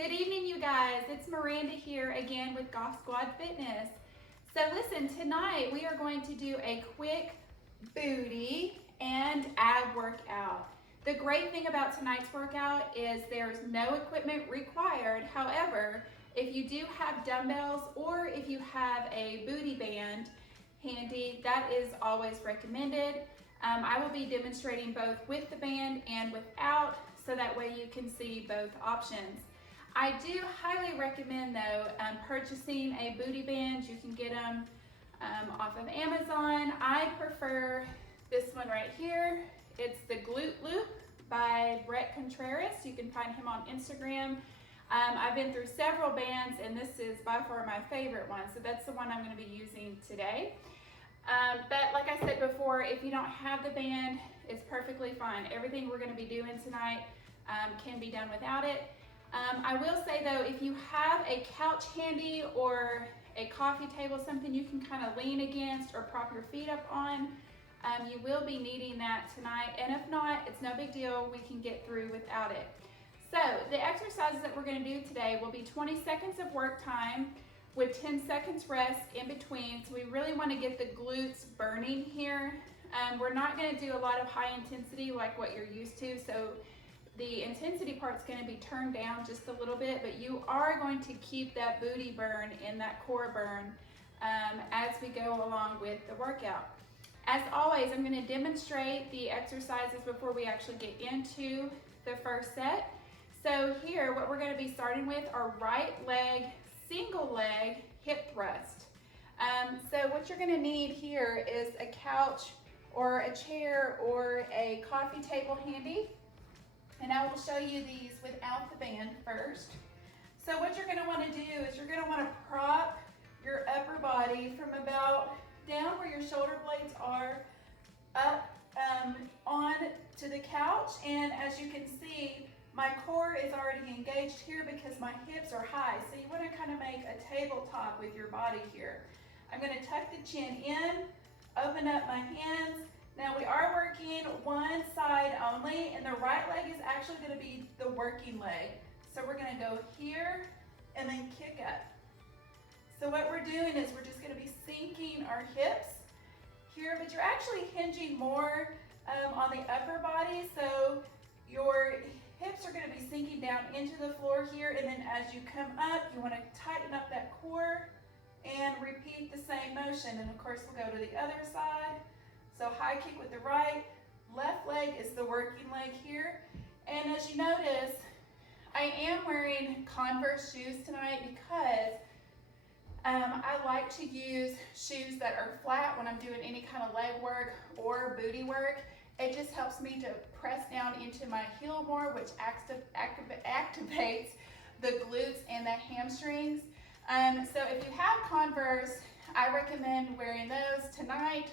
Good evening, you guys. It's Miranda here again with Golf Squad Fitness. So listen, tonight we are going to do a quick booty and ab workout. The great thing about tonight's workout is there's no equipment required. However, if you do have dumbbells or if you have a booty band handy, that is always recommended. I will be demonstrating both with the band and without, so that way you can see both options. I do highly recommend though purchasing a booty band. You can get them off of Amazon. I prefer this one right here. It's the Glute Loop by Brett Contreras. You can find him on Instagram. I've been through several bands and this is by far my favorite one. So that's the one I'm going to be using today. But like I said before, if you don't have the band, it's perfectly fine. Everything we're going to be doing tonight can be done without it. I will say though, if you have a couch handy or a coffee table, something you can kind of lean against or prop your feet up on, you will be needing that tonight. And if not, it's no big deal. We can get through without it. So the exercises that we're going to do today will be 20 seconds of work time with 10 seconds rest in between. So we really want to get the glutes burning here. We're not going to do a lot of high intensity like what you're used to. So the intensity part's going to be turned down just a little bit, but you are going to keep that booty burn and that core burn as we go along with the workout. As always, I'm going to demonstrate the exercises before we actually get into the first set. So here, what we're going to be starting with are right leg, single leg hip thrust. So what you're going to need here is a couch or a chair or a coffee table handy. And I will show you these without the band first. So what you're going to want to do is you're going to want to prop your upper body from about down where your shoulder blades are up on to the couch. And as you can see, my core is already engaged here because my hips are high. So you want to kind of make a tabletop with your body here. I'm going to tuck the chin in, open up my hands. Now we are working one side only, and the right leg is actually going to be the working leg. So we're going to go here and then kick up. So what we're doing is we're just going to be sinking our hips here, but you're actually hinging more on the upper body. So your hips are going to be sinking down into the floor here, and then as you come up, you want to tighten up that core and repeat the same motion. And of course, we'll go to the other side. So high kick with the right, left leg is the working leg here. And as you notice, I am wearing Converse shoes tonight because I like to use shoes that are flat when I'm doing any kind of leg work or booty work. It just helps me to press down into my heel more, which activates the glutes and the hamstrings. So if you have Converse, I recommend wearing those tonight.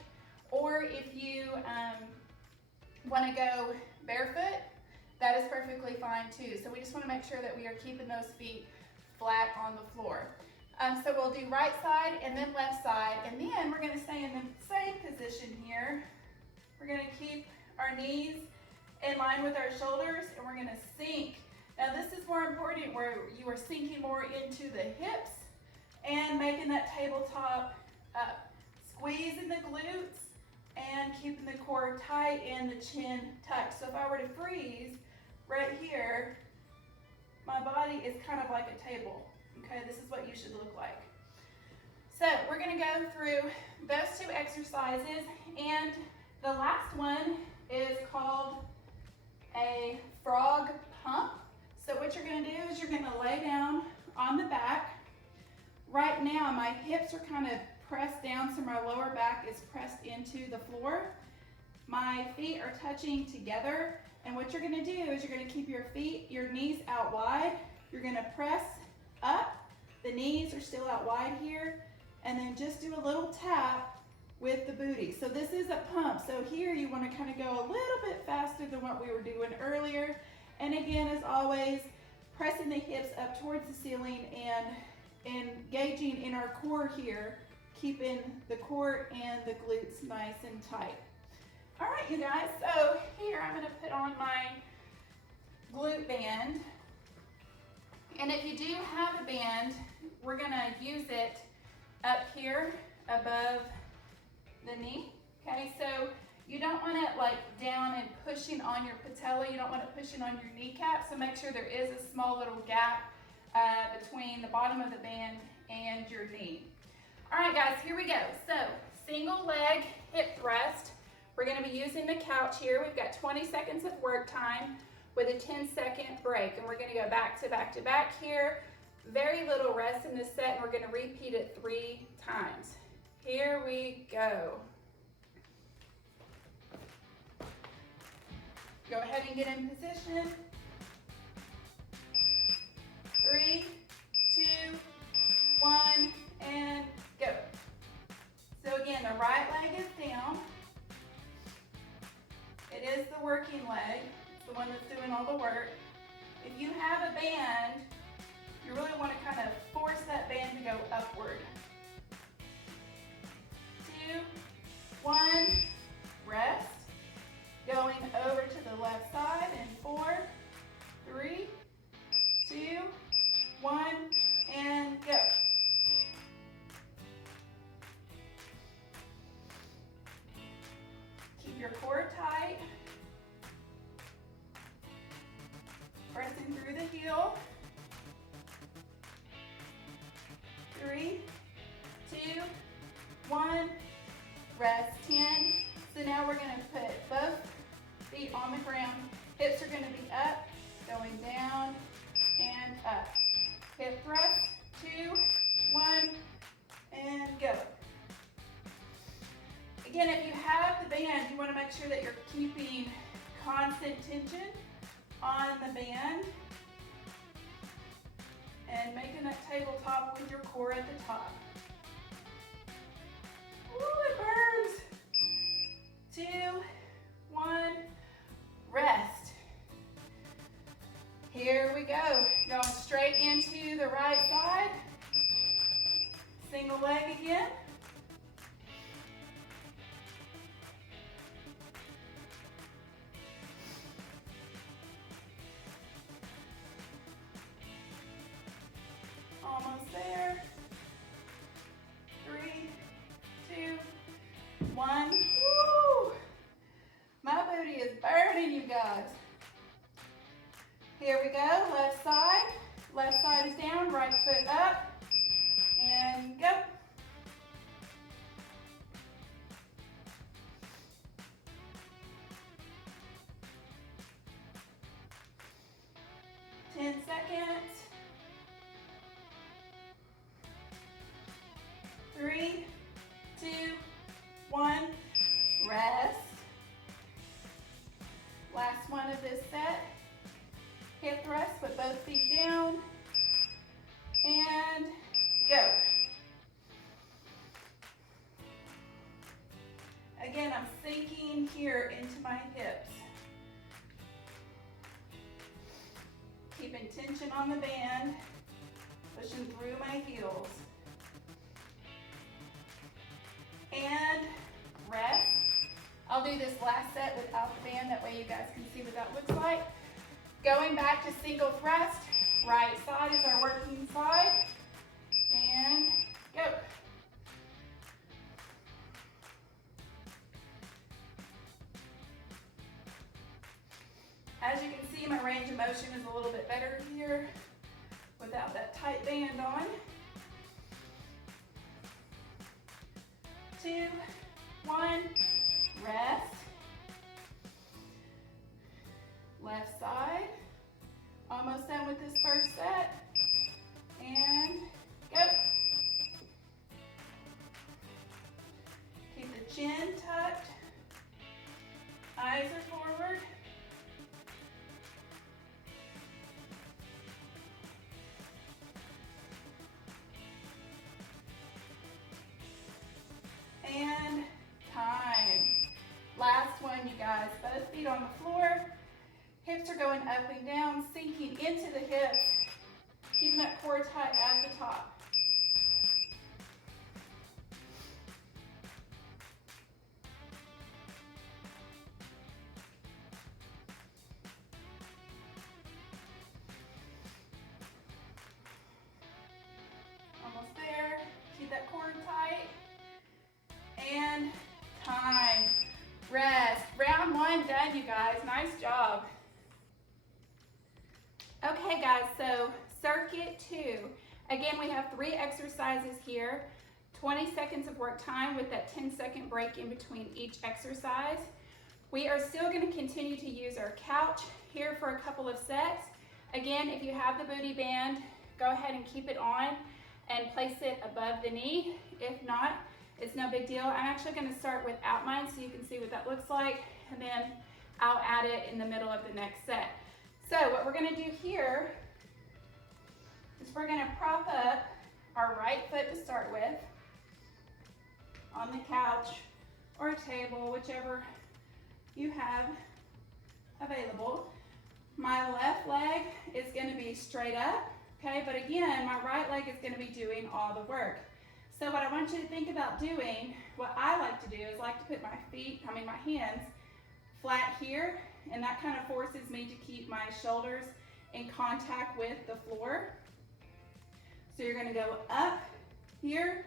Or if you want to go barefoot, that is perfectly fine too. So we just want to make sure that we are keeping those feet flat on the floor. So we'll do right side and then left side, and then we're going to stay in the same position here. We're going to keep our knees in line with our shoulders, and we're going to sink. Now this is more important, where you are sinking more into the hips and making that tabletop up. Squeezing the glutes and keeping the core tight and the chin tucked. So if I were to freeze right here, my body is kind of like a table. Okay, this is what you should look like. So we're going to go through those two exercises, and the last one is called a frog pump. So what you're going to do is you're going to lay down on the back. Right now my hips are kind of pressed down, so my lower back is pressed into the floor. My feet are touching together, and what you're going to do is you're going to keep your knees out wide. You're going to press up. The knees are still out wide here, and then just do a little tap with the booty. So this is a pump. So here you want to kind of go a little bit faster than what we were doing earlier. And again, as always, pressing the hips up towards the ceiling and engaging in our core here, keeping the core and the glutes nice and tight. All right, you guys, so here I'm going to put on my glute band, And if you do have a band, we're gonna use it up here above the knee. Okay, so you don't want it like down and pushing on your patella. You don't want it pushing on your kneecap. So make sure there is a small little gap between the bottom of the band and your knee. All right, guys, here we go. So single leg hip thrust. We're going to be using the couch here. We've got 20 seconds of work time with a 10-second break. And we're going to go back to back to back here. Very little rest in this set, and we're going to repeat it 3 times. Here we go. Go ahead and get in position. 3, 2, 1, and go. So again, the right leg is down. It is the working leg. It's the one that's doing all the work. If you have a band, you really want to kind of force that band to go upward. 2, 1, rest. Going over to the left side in 4, 3, 2, 1, and go. Keep your core tight. Pressing through the heel. 3, 2, 1, rest 10. So now we're going to put both feet on the ground. Hips are going to be up, going down, and up. Hip thrust, 2, 1, and go. Again, if you have the band, you want to make sure that you're keeping constant tension on the band and making that tabletop with your core at the top. Ooh, it burns. 2, 1, rest. Here we go. Going straight into the right side. Single leg again. Almost there. 3, 2, 1. Woo! My booty is burning, you guys. Here we go, left side. Left side is down, right foot up, and go. Ten seconds. 3, 2, 1, rest. Last one of this set. Hip thrust, put both feet down, and go. Again, I'm sinking here into my hips. Keeping tension on the band, pushing through my heels. And rest. I'll do this last set without the band, that way you guys can see what that looks like. Going back to single thrust, right side is our working side, and go. As you can see, my range of motion is a little bit better here without that tight band on. 2, 1, rest. Left side. Almost done with this first set. And go. Keep the chin tucked. Eyes are forward. And time. Last one, you guys. Both feet on the floor. Hips are going up and down, sinking into the hips, keeping that core tight at the top. Yes, round one done, you guys. Nice job. Okay, guys, so circuit 2. Again, we have 3 exercises here. 20 seconds of work time with that 10-second break in between each exercise. We are still going to continue to use our couch here for a couple of sets. Again, if you have the booty band, go ahead and keep it on and place it above the knee. If not, it's no big deal. I'm actually going to start without mine so you can see what that looks like, and then I'll add it in the middle of the next set. So what we're going to do here is we're going to prop up our right foot to start with on the couch or a table, whichever you have available. My left leg is going to be straight up, okay? But again, my right leg is going to be doing all the work. So what I want you to think about doing, what I like to do is like to put my hands flat here, and that kind of forces me to keep my shoulders in contact with the floor. So you're going to go up here,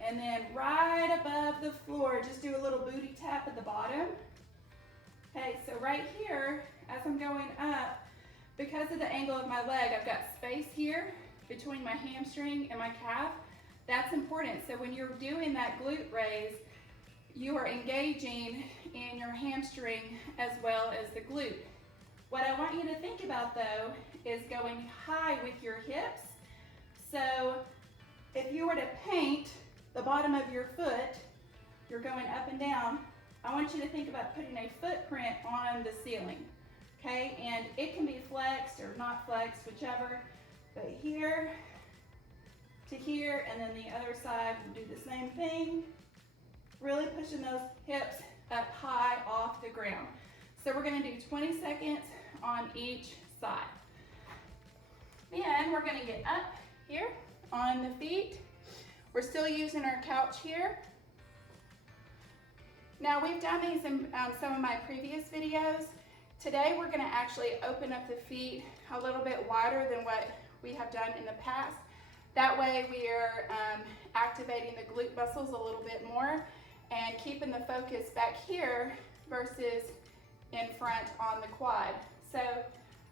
and then right above the floor, just do a little booty tap at the bottom. Okay, so right here, as I'm going up, because of the angle of my leg, I've got space here between my hamstring and my calf. That's important. So when you're doing that glute raise, you are engaging in your hamstring as well as the glute. What I want you to think about though is going high with your hips. So if you were to paint the bottom of your foot, you're going up and down, I want you to think about putting a footprint on the ceiling, okay? And it can be flexed or not flexed, whichever, but here to here, and then the other side, we'll do the same thing. Really pushing those hips up high off the ground. So we're gonna do 20 seconds on each side. Then we're gonna get up here on the feet. We're still using our couch here. Now we've done these in some of my previous videos. Today we're gonna actually open up the feet a little bit wider than what we have done in the past. That way we are activating the glute muscles a little bit more and keeping the focus back here versus in front on the quad. So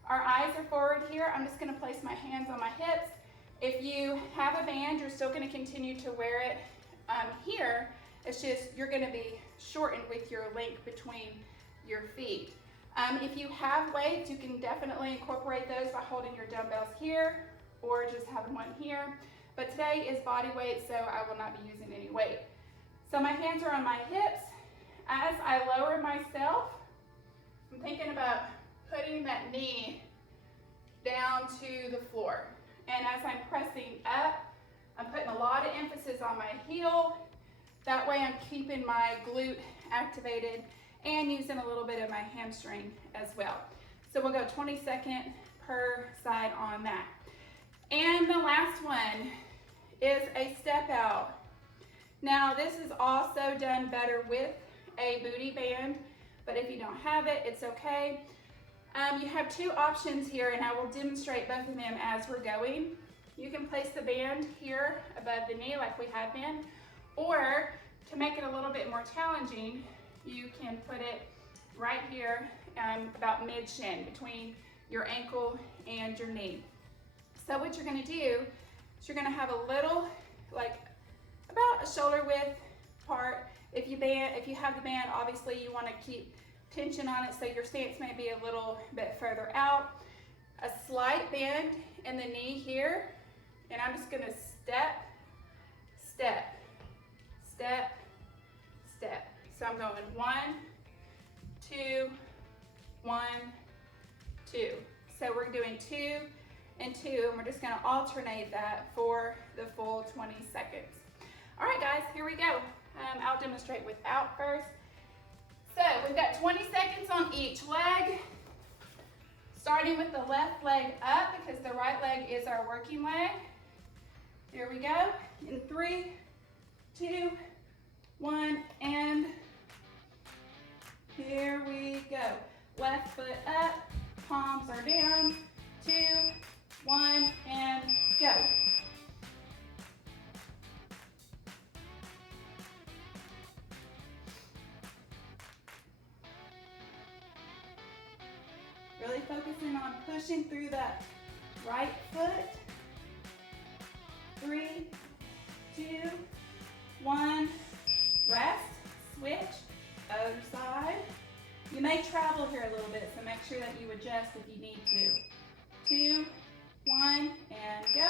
our eyes are forward here. I'm just gonna place my hands on my hips. If you have a band, you're still gonna continue to wear it here. It's just you're gonna be shortened with your length between your feet. If you have weights, you can definitely incorporate those by holding your dumbbells here or just having one here. But today is body weight, so I will not be using any weight. So my hands are on my hips. As I lower myself, I'm thinking about putting that knee down to the floor. And as I'm pressing up, I'm putting a lot of emphasis on my heel. That way I'm keeping my glute activated and using a little bit of my hamstring as well. So we'll go 20 seconds per side on that. And the last one is a step out. Now this is also done better with a booty band, but if you don't have it, it's okay. You have 2 options here, and I will demonstrate both of them as we're going. You can place the band here above the knee like we have been, or to make it a little bit more challenging, you can put it right here about mid-shin, between your ankle and your knee. So what you're gonna do is you're gonna have a little, like about a shoulder width part. If you have the band, obviously you wanna keep tension on it so your stance may be a little bit further out. A slight bend in the knee here, and I'm just gonna step, step, step, step. So I'm going 1, 2, 1, 2. So we're doing 2 and 2, and we're just gonna alternate that for the full 20 seconds. All right, guys, here we go. I'll demonstrate without first. So we've got 20 seconds on each leg, starting with the left leg up because the right leg is our working leg. Here we go. In 3, 2, 1, and here we go. Left foot up, palms are down. 2, 1, and go. really focusing on pushing through that right foot. 3, 2, 1, rest, switch, other side. You may travel here a little bit, so make sure that you adjust if you need to. 2, 1, and go.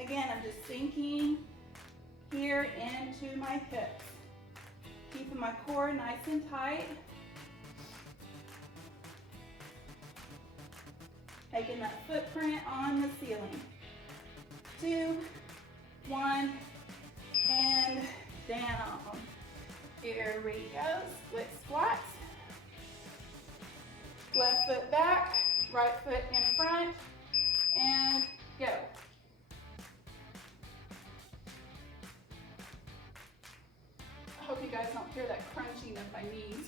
Again, I'm just sinking here into my hips. Keeping my core nice and tight. Making that footprint on the ceiling. 2, 1, and down. Here we go, split squats. Left foot back, right foot in front, and go. I hope you guys don't hear that crunching of my knees.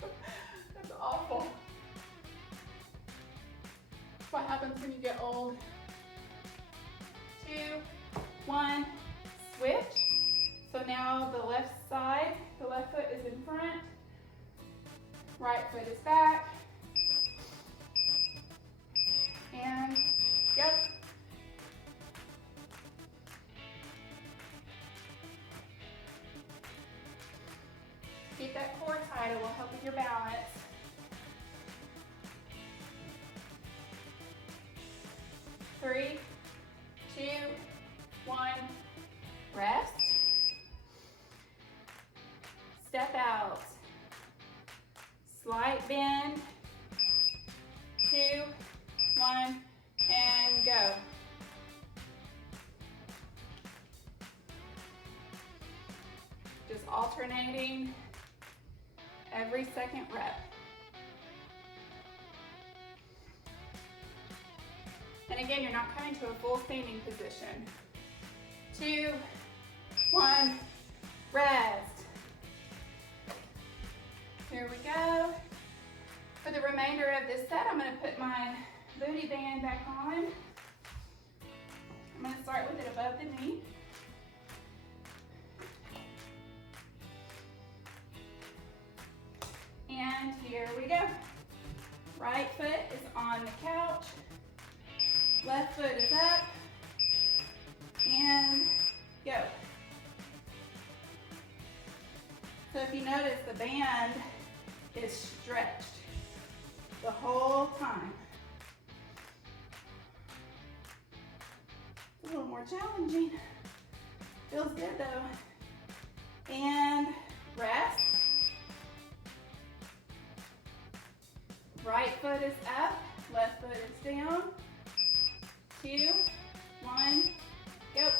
That's awful. That's what happens when you get old. 2, 1, switch. So now the left side, the left foot is in front, right foot is back, and go. Keep that core tight, it will help with your balance. Three, 2, 1, rest. Step out. Slight bend. 2, 1, and go. Just alternating every second rep. And again, you're not coming to a full standing position. 2, 1, rest. Here we go. For the remainder of this set, I'm going to put my booty band back on. I'm going to start with it above the knee. And here we go. Right foot is on the couch. Left foot is up. And go. So if you notice, the band is stretched the whole time. It's a little more challenging. Feels good though. And rest. Right foot is up, left foot is down. 2, 1, go.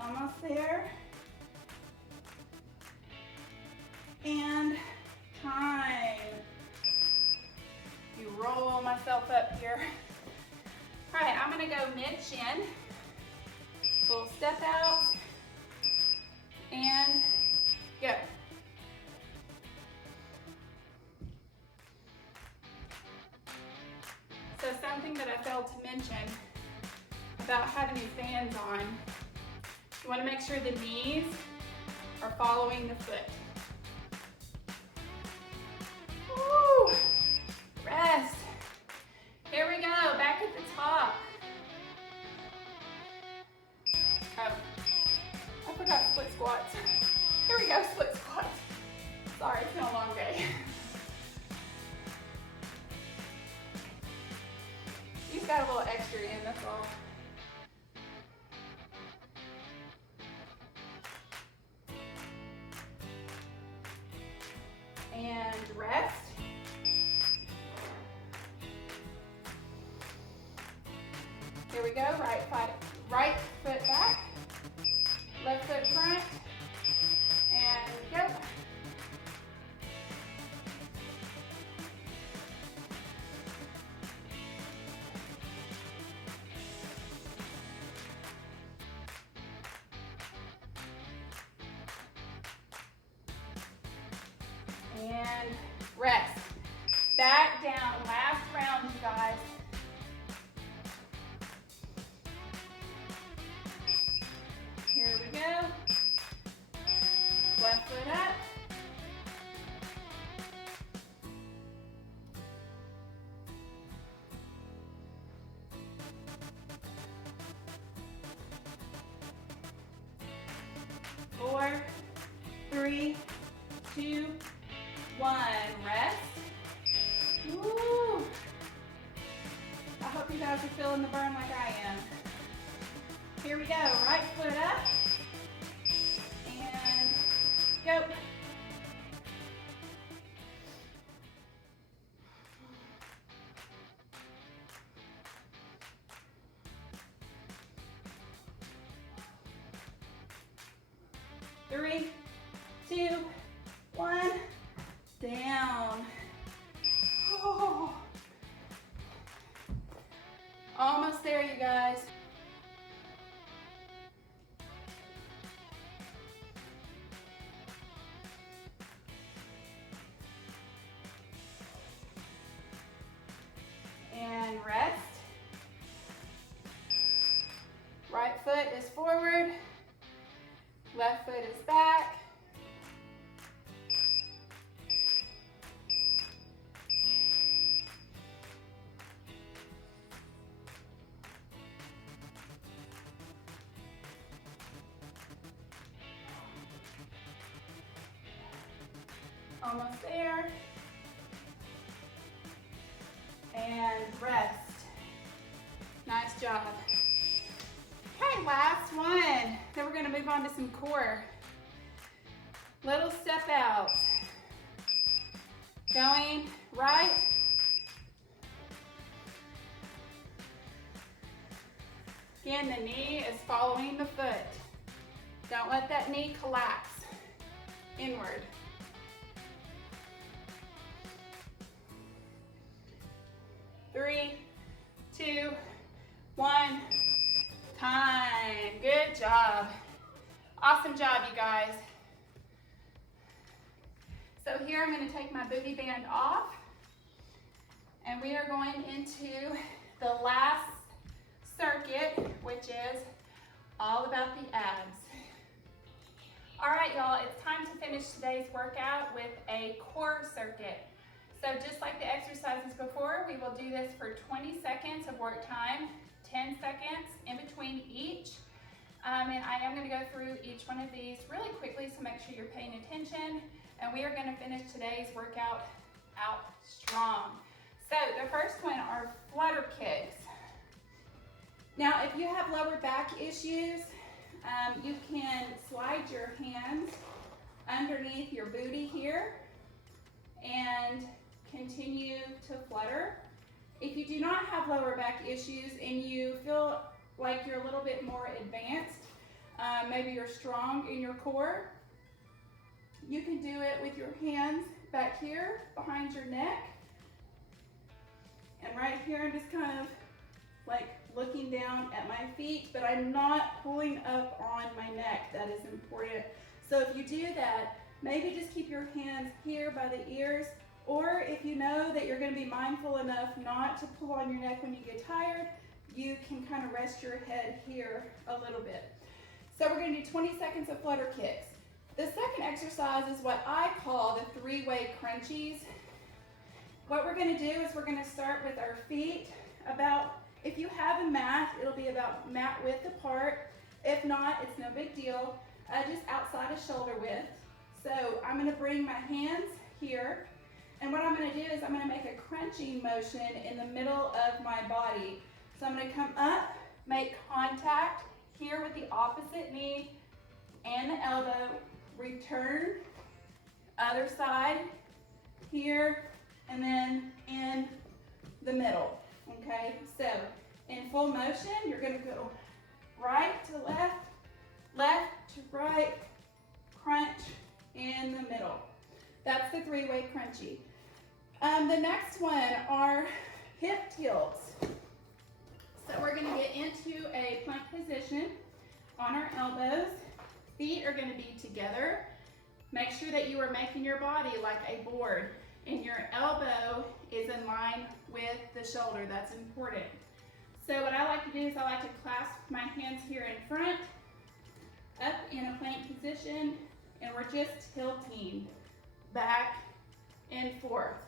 Almost there. And time. You roll myself up here. All right, I'm gonna go mid-chin. We'll step out and go. So something that I failed to mention about having these bands on, you wanna make sure the knees are following the foot. Woo! Rest. Here we go, back at the top. Oh, I forgot split squats. Here we go, split squats. Sorry, it's been a long day. You just got a little extra in, that's all. And rest. Here we go, right foot back, left foot front, and go. And rest. Back down, last round, you guys. 3, 2, 1. Rest. Woo! I hope you guys are feeling the burn like I am. Here we go. Right foot up. And go. Three, 2, 1. Down. Oh. Almost there, you guys. And rest. Right foot is forward. Left foot is back. Almost there. And rest. Nice job. Okay, last one. Then we're going to move on to some core. Little step out. Going right. Again, the knee is following the foot. Don't let that knee collapse inward. Three, 2, 1. Time. Good job. Awesome job, you guys. So here I'm going to take my booty band off, and we are going into the last circuit, which is all about the abs. All right, y'all, it's time to finish today's workout with a core circuit. So just like the exercises before, we will do this for 20 seconds of work time, 10 seconds in between each. And I am going to go through each one of these really quickly, so make sure you're paying attention. And we are going to finish today's workout out strong. So the first one are Flutter Kicks. Now, if you have lower back issues, you can slide your hands underneath your booty here and continue to flutter. If you do not have lower back issues and you feel like you're a little bit more advanced, maybe you're strong in your core, you can do it with your hands back here behind your neck. And right here, I'm just kind of like looking down at my feet, but I'm not pulling up on my neck. That is important. So if you do that, maybe just keep your hands here by the ears, or if you know that you're going to be mindful enough not to pull on your neck when you get tired, you can kind of rest your head here a little bit. So we're going to do 20 seconds of Flutter Kicks. The second exercise is what I call the 3-way Crunchies. What we're going to do is we're going to start with our feet about, if you have a mat, it'll be about mat width apart. If not, it's no big deal, just outside of shoulder width. So I'm going to bring my hands here, and what I'm going to do is I'm going to make a crunching motion in the middle of my body. So I'm going to come up, make contact here with the opposite knee and the elbow, return, other side, here, and then in the middle, okay? So in full motion, you're gonna go right to left, left to right, crunch in the middle. That's the 3-way Crunchie. The next one are hip tilts. So we're gonna get into a plank position on our elbows. Feet are gonna be together. Make sure that you are making your body like a board and your elbow is in line with the shoulder. That's important. So what I like to do is I like to clasp my hands here in front, up in a plank position, and we're just tilting back and forth.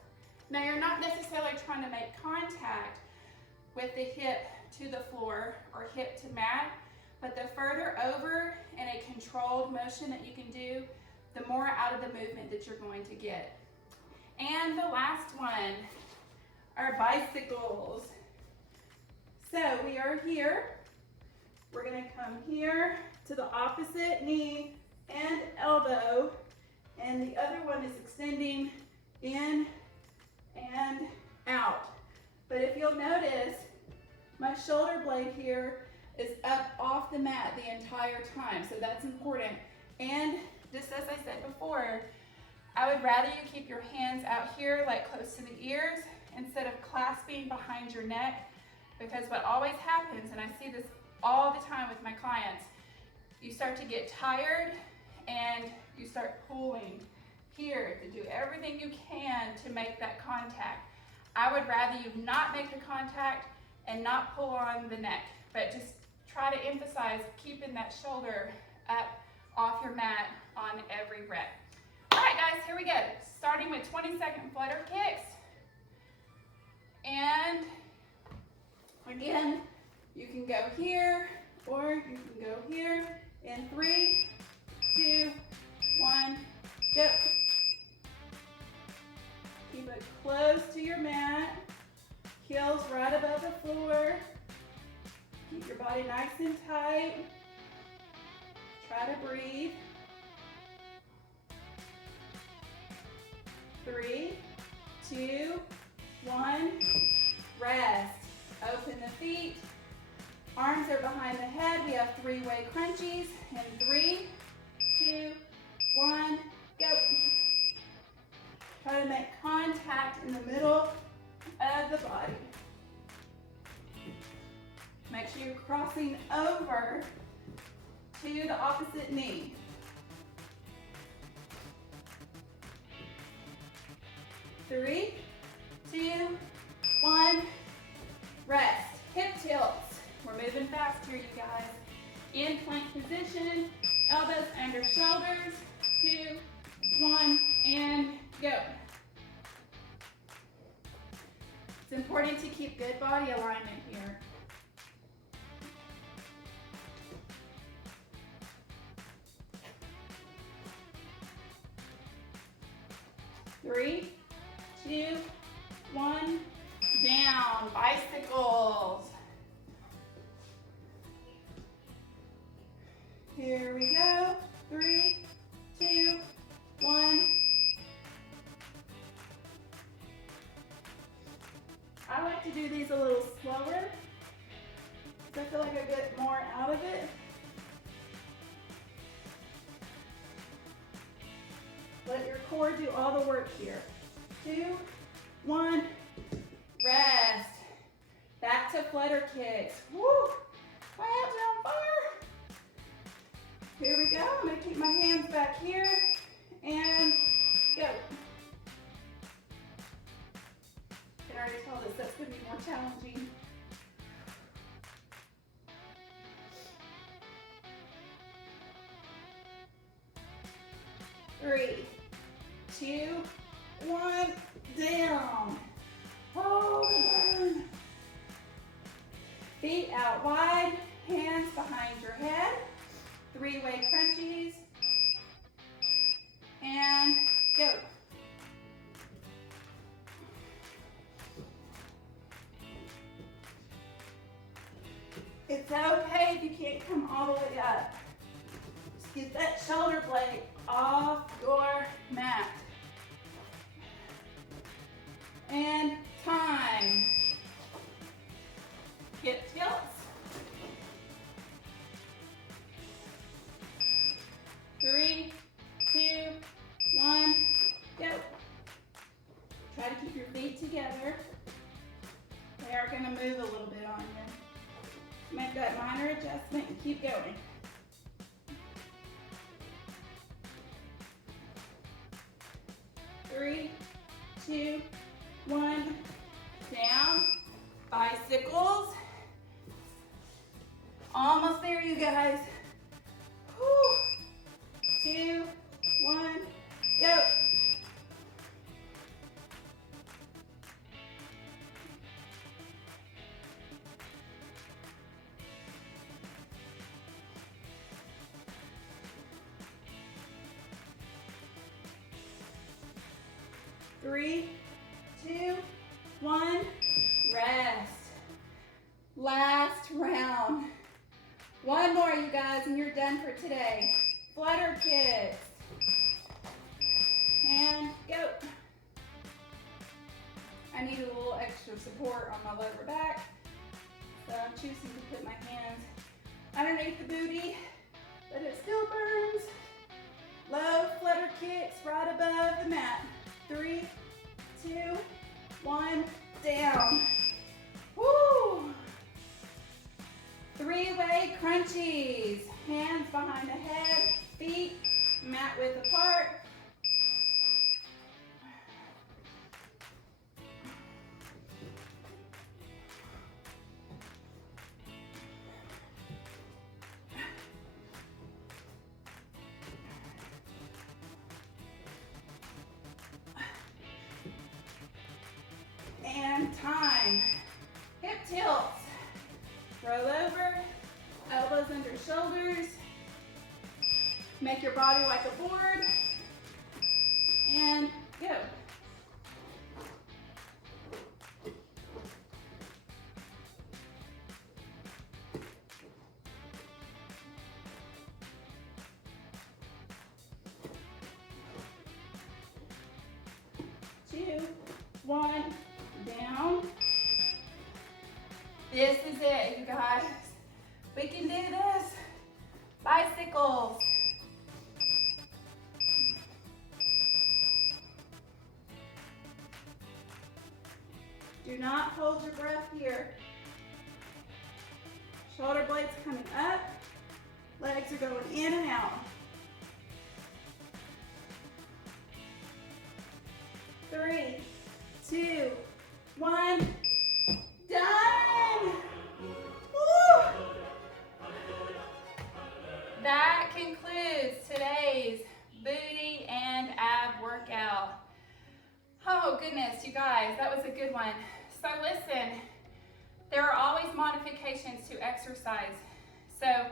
Now you're not necessarily trying to make contact with the hip to the floor or hip to mat, but the further over in a controlled motion that you can do, the more out of the movement that you're going to get. And the last one are bicycles. So we are here. We're going to come here to the opposite knee and elbow, and the other one is extending in and out. But if you'll notice, my shoulder blade here is up off the mat the entire time, so that's important. And just as I said before, I would rather you keep your hands out here, like close to the ears, instead of clasping behind your neck, because what always happens, and I see this all the time with my clients, you start to get tired and you start pulling here to do everything you can to make that contact. I would rather you not make the contact and not pull on the neck, but just try to emphasize keeping that shoulder up off your mat on every rep. All right, guys, here we go. Starting with 20-second flutter kicks. And again, you can go here or you can go here in 3, 2, 1, go. Keep it close to your mat, heels right above the floor. Keep your body nice and tight. Try to breathe. 3, 2, 1, rest. Open the feet. Arms are behind the head. We have 3-way crunchies. In 3, 2, 1, go. Try to make contact in the middle of the body. Make sure you're crossing over to the opposite knee. 3, 2, 1, rest. Hip tilts. We're moving fast here, you guys. In plank position, elbows under shoulders. 2, 1, and go. It's important to keep good body alignment here. Three, 2, 1, down. Bicycles. Here we go. 3, 2, 1. I like to do these a little slower, so I feel like I get more out of it. Let your core do all the work here. 2, 1, rest. Back to flutter kicks. Woo! My hands are on fire. Here we go. I'm going to keep my hands back here and go. I can already tell this, that's going to be more challenging. Three, 2, 1, down. Hold the burn. Feet out wide, hands behind your head. 3-way crunchies. And go. It's okay if you can't come all the way up. Just get that shoulder blade off your mat. And time. Hip tilts. Three, 2, 1, go. Try to keep your feet together. They are going to move a little bit on you. Make that minor adjustment and keep going. Three, 2, 1, down. Bicycles. Almost there, you guys. Whew. 2, 1, go. 3, 2, 1, rest. Last round. One more, you guys, and you're done for today. Flutter Kicks. And go. I need a little extra support on my lower back, so I'm choosing to put my hands underneath the booty, but it still burns. Low flutter kicks right above the mat. 3, 2, 1, down. Woo! 3-way crunchies. Hands behind the head, feet mat width apart. And time. Hip tilts. Roll over, elbows under shoulders. Make your body like a board. And go. Two, 1, down. This is it, you guys. We can do this. Bicycles. Do not hold your breath here. Shoulder blades coming up. Legs are going in and out. 3, 2, 1, done! Woo! That concludes today's booty and ab workout. Oh goodness, you guys, that was a good one. So listen, there are always modifications to exercise. So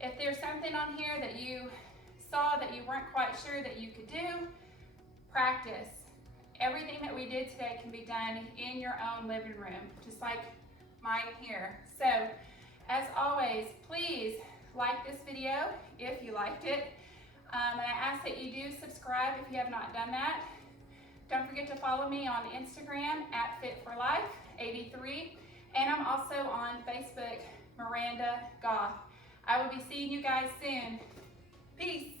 if there's something on here that you saw that you weren't quite sure that you could do, practice. Everything that we did today can be done in your own living room, just like mine here. So, as always, please like this video if you liked it. And I ask that you do subscribe if you have not done that. Don't forget to follow me on Instagram at Fit4Life83. And I'm also on Facebook, Miranda Goff. I will be seeing you guys soon. Peace.